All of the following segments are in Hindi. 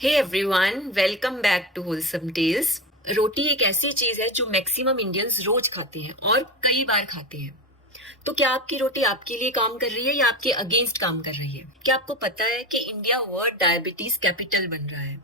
Hey everyone, welcome back to wholesome tales. रोटी एक ऐसी चीज है जो मैक्सिमम इंडियंस रोज खाते हैं और कई बार खाते हैं। तो क्या आपकी रोटी आपके लिए काम कर रही है या आपके अगेंस्ट काम कर रही है? क्या आपको पता है कि इंडिया वर्ल्ड डायबिटीज कैपिटल बन रहा है?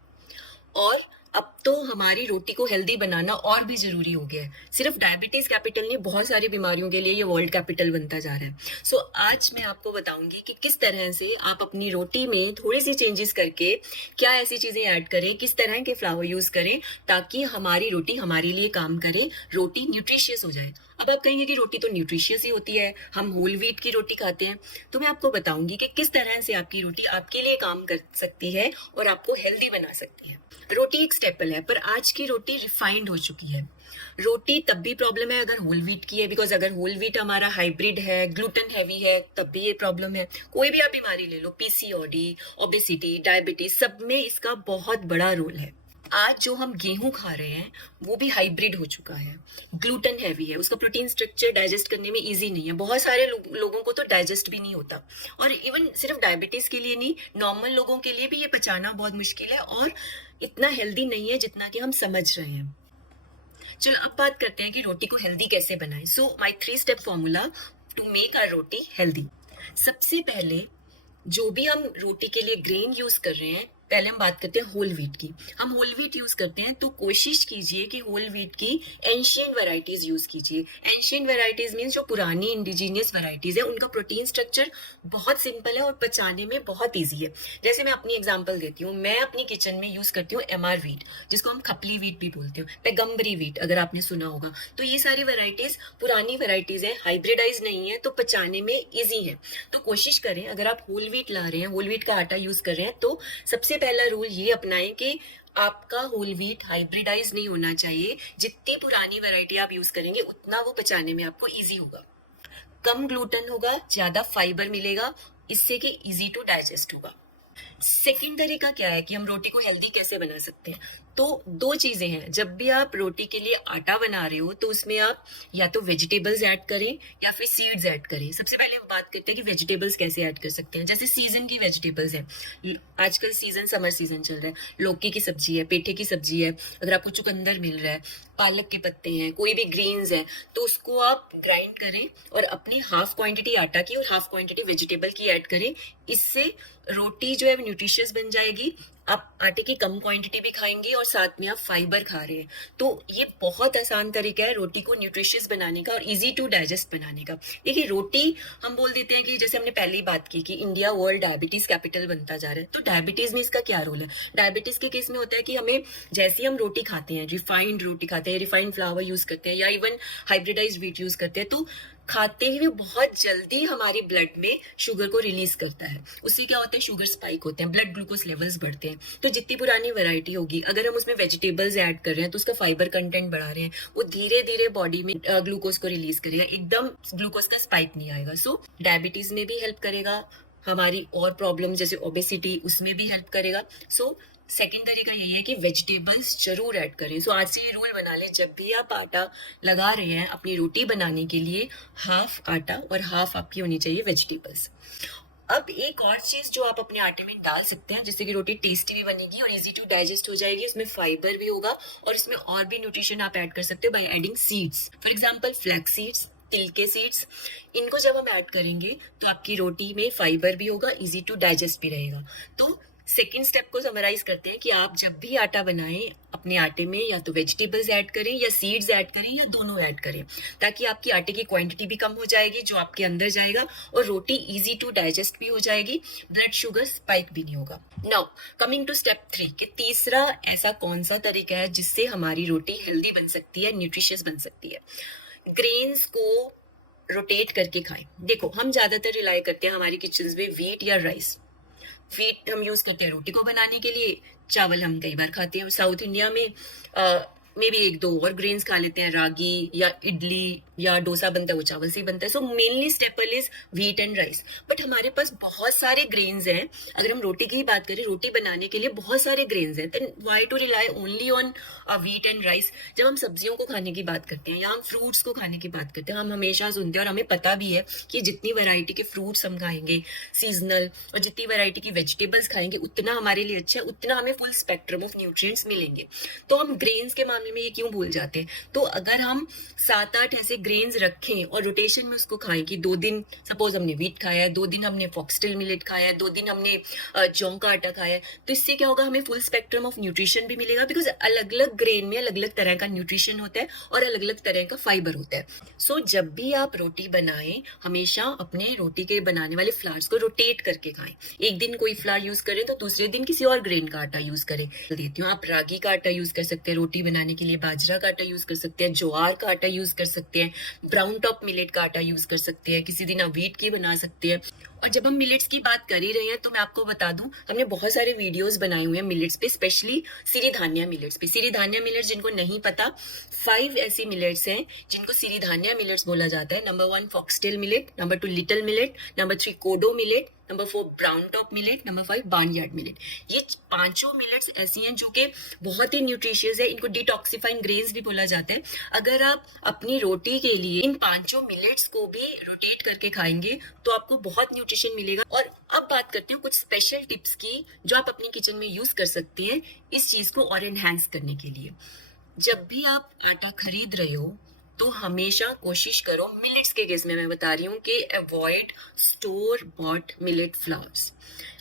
और अब तो हमारी रोटी को हेल्दी बनाना और भी जरूरी हो गया है। सिर्फ डायबिटीज कैपिटल नहीं, बहुत सारी बीमारियों के लिए ये वर्ल्ड कैपिटल बनता जा रहा है। सो आज मैं आपको बताऊंगी कि किस तरह से आप अपनी रोटी में थोड़ी सी चेंजेस करके क्या ऐसी चीजें ऐड करें, किस तरह के फ्लावर यूज करें ताकि हमारी रोटी हमारे लिए काम करे, रोटी न्यूट्रिशियस हो जाए। अब आप कहेंगे कि रोटी तो न्यूट्रिशियस ही होती है, हम होल व्हीट की रोटी खाते हैं। तो मैं आपको बताऊंगी कि किस तरह से आपकी रोटी आपके लिए काम कर सकती है और आपको हेल्दी बना सकती है। रोटी एक स्टेपल है, पर आज की रोटी रिफाइंड हो चुकी है। रोटी तब भी प्रॉब्लम है अगर होल व्हीट की है, बिकॉज अगर होल व्हीट हमारा हाइब्रिड है, ग्लूटेन हैवी है, तब भी ये प्रॉब्लम है। कोई भी आप बीमारी ले लो, पीसीओडी, ओबेसिटी, डायबिटीज, सब में इसका बहुत बड़ा रोल है। आज जो हम गेहूं खा रहे हैं वो भी हाइब्रिड हो चुका है, ग्लूटेन हैवी है, उसका प्रोटीन स्ट्रक्चर डाइजेस्ट करने में इजी नहीं है। बहुत सारे लोगों को तो डाइजेस्ट भी नहीं होता। और इवन सिर्फ डायबिटीज के लिए नहीं, नॉर्मल लोगों के लिए भी ये पचाना बहुत मुश्किल है और इतना हेल्दी नहीं है जितना कि हम समझ रहे हैं। चलो अब बात करते हैं कि रोटी को हेल्दी कैसे बनाएं। So my 3 step formula to make our roti healthy. सबसे पहले जो भी हम रोटी के लिए ग्रेन यूज कर रहे हैं, पहले हम बात करते हैं होल व्हीट की। हम होल व्हीट यूज करते हैं तो कोशिश कीजिए कि होल व्हीट की एंशियंट वैरायटीज यूज कीजिए। एंशियंट वैरायटीज मीन्स जो पुरानी इंडिजीनियस वैरायटीज है, उनका प्रोटीन स्ट्रक्चर बहुत सिंपल है और पचाने में बहुत ईजी है। जैसे मैं अपनी एग्जांपल देती हूँ, मैं अपनी किचन में यूज करती हूँ एमआर व्हीट, जिसको हम खपली व्हीट भी बोलते हैं, पैगम्बरी व्हीट अगर आपने सुना होगा। तो ये सारी वैरायटीज पुरानी वैरायटीज है, हाइब्रिडाइज नहीं है, तो पचाने में ईजी है। तो कोशिश करें, अगर आप होल व्हीट ला रहे हैं, होल व्हीट का आटा यूज कर रहे हैं, तो सबसे पहला रूल ये अपनाएं कि आपका होल व्हीट हाइब्रिडाइज नहीं होना चाहिए। जितनी पुरानी वैरायटी आप यूज करेंगे उतना वो पचाने में आपको इजी होगा। कम ग्लूटेन होगा, ज्यादा फाइबर मिलेगा, इससे कि इजी टू डाइजेस्ट होगा। सेकेंड तरीका क्या है कि हम रोटी को हेल्दी कैसे बना सकते हैं? तो दो चीजें हैं। जब भी आप रोटी के लिए आटा बना रहे हो तो उसमें आप या तो वेजिटेबल्स ऐड करें या फिर सीड्स ऐड करें। सबसे पहले हम बात करते हैं कि वेजिटेबल्स कैसे ऐड कर सकते हैं। जैसे सीजन की वेजिटेबल्स हैं, आजकल सीजन समर सीजन चल रहा है, लौकी की सब्जी है, पेठे की सब्जी है, अगर आपको चुकंदर मिल रहा है, पालक के पत्ते हैं, कोई भी ग्रीन्स है, तो उसको आप ग्राइंड करें और अपनी हाफ क्वांटिटी आटा की और हाफ क्वांटिटी वेजिटेबल की ऐड करें। इससे रोटी जो है न्यूट्रिशियस बन जाएगी। आप आटे की कम क्वांटिटी भी खाएंगे और साथ में आप फाइबर खा रहे हैं। तो ये बहुत आसान तरीका है रोटी को न्यूट्रिशियस बनाने का और इजी टू डाइजेस्ट बनाने का। देखिए, रोटी हम बोल देते हैं कि जैसे हमने पहले ही बात की कि इंडिया वर्ल्ड डायबिटीज कैपिटल बनता जा रहा है, तो डायबिटीज में इसका क्या रोल है? डायबिटीज के केस में होता है कि हमें जैसे ही हम रोटी खाते हैं, रिफाइंड रोटी खाते हैं, रिफाइंड फ्लावर यूज करते हैं या इवन हाइब्रिडाइज व्हीट यूज करते हैं, तो खाते ही बहुत जल्दी हमारी ब्लड में शुगर को रिलीज करता है। उससे क्या होता है, शुगर स्पाइक होते हैं, ब्लड ग्लूकोज लेवल्स बढ़ते हैं। तो जितनी पुरानी वैरायटी होगी, अगर हम उसमें वेजिटेबल्स ऐड कर रहे हैं तो उसका फाइबर कंटेंट बढ़ा रहे हैं, वो धीरे धीरे बॉडी में ग्लूकोज को रिलीज करेगा, एकदम ग्लूकोज का स्पाइक नहीं आएगा। सो डायबिटीज में भी हेल्प करेगा, हमारी और प्रॉब्लम जैसे ओबेसिटी उसमें भी हेल्प करेगा। सो सेकेंड तरीका यही है कि वेजिटेबल्स जरूर ऐड करें। सो आज से ये रूल बना लें, जब भी आप आटा लगा रहे हैं अपनी रोटी बनाने के लिए, हाफ आटा और हाफ आपकी होनी चाहिए वेजिटेबल्स। अब एक और चीज जो आप अपने आटे में डाल सकते हैं जिससे कि रोटी टेस्टी भी बनेगी और इजी टू डाइजेस्ट हो जाएगी, इसमें फाइबर भी होगा और इसमें और भी न्यूट्रिशन आप ऐड कर सकते हो by adding seeds. For example flax seeds, तिल के सीड्स, इनको जब हम ऐड करेंगे तो आपकी रोटी में फाइबर भी होगा, इजी टू डाइजेस्ट भी रहेगा। तो सेकेंड स्टेप को समराइज करते हैं कि आप जब भी आटा बनाएं, अपने आटे में या तो वेजिटेबल्स ऐड करें या सीड्स ऐड करें या दोनों ऐड करें, ताकि आपकी आटे की क्वांटिटी भी कम हो जाएगी जो आपके अंदर जाएगा और रोटी इजी टू डाइजेस्ट भी हो जाएगी, ब्लड शुगर स्पाइक भी नहीं होगा। नाउ कमिंग टू स्टेप 3 कि तीसरा ऐसा कौन सा तरीका है जिससे हमारी रोटी हेल्दी बन सकती है, न्यूट्रिशियस बन सकती है? ग्रेन्स को रोटेट करके खाएं। देखो, हम ज्यादातर रिलाई करते हैं हमारी किचन में व्हीट या राइस। व्हीट हम यूज करते हैं रोटी को बनाने के लिए, चावल हम कई बार खाते हैं। साउथ इंडिया में मे बी एक दो और ग्रेन्स खा लेते हैं, रागी या इडली या डोसा बनता है वो चावल से ही बनता है. So mainly staple is wheat and rice. But हमारे पास बहुत सारे ग्रेन्स हैं. अगर हम रोटी की ही बात करें, रोटी बनाने के लिए बहुत सारे ग्रेन्स हैं. Then why to rely only on wheat and rice. जब हम सब्जियों को खाने की बात करते हैं या हम फ्रूट्स को खाने की बात करते हैं, हम हमेशा सुनते हैं और हमें पता भी है कि जितनी वैरायटी के फ्रूट्स हम खाएंगे सीजनल, और जितनी वैरायटी की वेजिटेबल्स खाएंगे, उतना हमारे लिए अच्छा है, उतना हमें फुल स्पेक्ट्रम ऑफ न्यूट्रिएंट्स मिलेंगे. तो हम ग्रेन्स के मामले में ये क्यों भूल जाते हैं? तो अगर हम 7-8 ऐसे ग्रेन्स रखें और रोटेशन में उसको खाएं कि 2 दिन सपोज हमने व्हीट खाया है, 2 दिन हमने फॉक्सटेल मिलेट खाया है, 2 दिन हमने जौ का आटा खाया है, तो इससे क्या होगा, हमें फुल स्पेक्ट्रम ऑफ न्यूट्रिशन भी मिलेगा. बिकॉज अलग अलग ग्रेन में अलग अलग तरह का न्यूट्रिशन होता है और अलग अलग तरह का फाइबर होता है. सो जब भी आप रोटी बनाएं, हमेशा अपने रोटी के बनाने वाले फ्लावर्स को रोटेट करके खाएं. एक दिन कोई फ्लावर यूज करें तो दूसरे दिन किसी और ग्रेन का आटा यूज करें. देती हूँ, आप रागी का आटा यूज कर सकते हैं रोटी बनाने के लिए, बाजरा का आटा यूज कर सकते हैं, ज्वार का आटा यूज कर सकते हैं, ब्राउन टॉप मिलेट का आटा यूज कर सकते हैं, किसी दिन आप व्हीट की बना सकते हैं. और जब हम मिलेट्स की बात कर ही रहे हैं तो मैं आपको बता दूं, हमने बहुत सारे वीडियोस बनाए हुए हैं मिलेट्स पे, स्पेशली सिरीधान्या मिलेट्स पे. सिरीधान्या मिलेट्स जिनको नहीं पता, 5 ऐसी मिलेट्स हैं जिनको सिरीधान्या मिलेट्स बोला जाता है. Number 1 foxtail millet, number 2 little millet, number 3 kodo millet, number 4 brown top millet, number 5 barnyard millet. ये पांचों मिलेट्स ऐसी हैं जो कि बहुत ही न्यूट्रिशियस है. इनको डिटॉक्सिफाइंग ग्रेन्स भी बोला जाता है. अगर आप अपनी रोटी के लिए इन पांचों मिलेट्स को भी रोटेट करके खाएंगे तो आपको बहुत न्यूट्रिशन मिलेगा. और अब बात करती हूँ कुछ स्पेशल टिप्स की जो आप अपने किचन में यूज कर सकते हैं इस चीज को और एनहांस करने के लिए. जब भी आप आटा खरीद रहे हो तो हमेशा कोशिश करो, मिलेट्स के केस में मैं बता रही हूँ, कि avoid store bot millet flowers.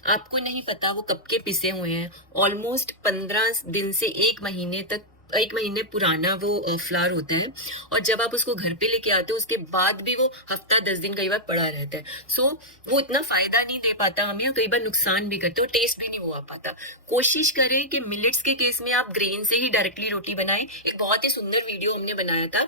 आपको नहीं पता वो कब के पिसे हुए हैं. ऑलमोस्ट 15 दिन से 1 महीने तक, 1 महीने पुराना वो फ्लावर होता है. और जब आप उसको घर पे लेके आते हो उसके बाद भी वो हफ्ता 10 दिन कई बार पड़ा रहता है. सो वो इतना फायदा नहीं दे पाता हमें, और कई बार नुकसान भी करते हो, टेस्ट भी नहीं हुआ पाता. कोशिश करें कि मिलेट्स के केस में आप ग्रेन से ही डायरेक्टली रोटी बनाएं. एक बहुत ही सुंदर वीडियो हमने बनाया था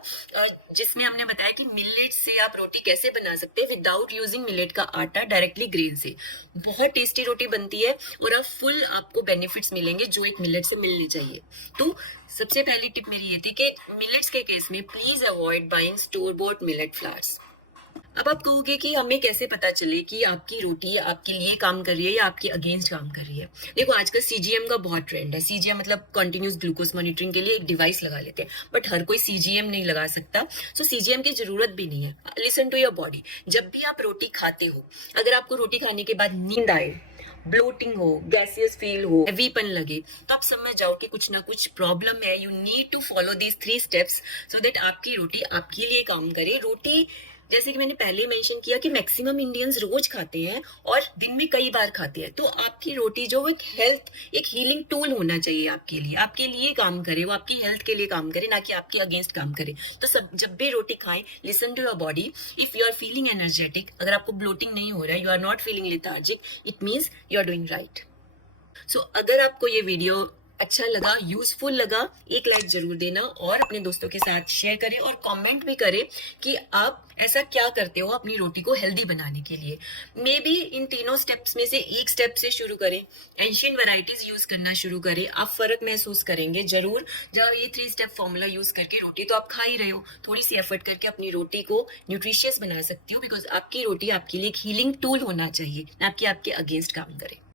जिसमें हमने बताया कि मिलेट्स से आप रोटी कैसे बना सकते हैं विदाउट यूजिंग मिलेट का आटा, डायरेक्टली ग्रेन से. बहुत टेस्टी रोटी बनती है और आप फुल आपको बेनिफिट्स मिलेंगे जो एक मिलेट से मिलने चाहिए. तो सबसे पहली टिप मेरी ये थी कि मिलेट्स के केस में please avoid buying store bot millet flowers. अब आप कहोगे कि हमें कैसे पता चले कि आपकी रोटी आपके लिए काम कर रही है या आपके अगेंस्ट काम कर रही है. देखो, आजकल सीजीएम का बहुत ट्रेंड है. सीजीएम मतलब कंटिन्यूस ग्लूकोज मॉनिटरिंग के लिए एक डिवाइस लगा लेते हैं, बट हर कोई सीजीएम नहीं लगा सकता. सो सीजीएम की जरूरत भी नहीं है. Listen to your body. जब भी आप रोटी खाते हो, अगर आपको रोटी खाने के बाद नींद आए, ब्लोटिंग हो, गैसियस फील हो, हैवीपन लगे, तो आप समझ जाओ कि कुछ ना कुछ प्रॉब्लम है. You need to follow these 3 steps so that आपकी रोटी आपके लिए काम करे. रोटी, जैसे कि मैंने पहले मेंशन किया कि मैक्सिमम इंडियंस रोज खाते हैं और दिन में कई बार खाते हैं. तो आपकी रोटी जो एक हेल्थ, एक हीलिंग टूल होना चाहिए आपके लिए काम करे, वो आपकी हेल्थ के लिए काम करे, ना कि आपके अगेंस्ट काम करे. तो सब जब भी रोटी खाएं, listen to your body. If you are feeling energetic, अगर आपको ब्लोटिंग नहीं हो रहा है, you are not feeling lethargic, it means you are doing right. So अगर आपको ये वीडियो अच्छा लगा, यूजफुल लगा, एक लाइक जरूर देना और अपने दोस्तों के साथ शेयर करें और कमेंट भी करें कि आप ऐसा क्या करते हो अपनी रोटी को हेल्दी बनाने के लिए. मे बी इन तीनों स्टेप्स में से एक स्टेप से शुरू करें, एंशिएंट वैरायटीज यूज करना शुरू करें. आप फर्क महसूस करेंगे जरूर. जब ये 3 स्टेप फॉर्मूला यूज करके रोटी तो आप खा ही रहे हो, थोड़ी सी एफर्ट करके अपनी रोटी को न्यूट्रिशियस बना सकती हो. बिकॉज आपकी रोटी आपके लिए एक हीलिंग टूल होना चाहिए, ना कि आपके अगेंस्ट काम करे.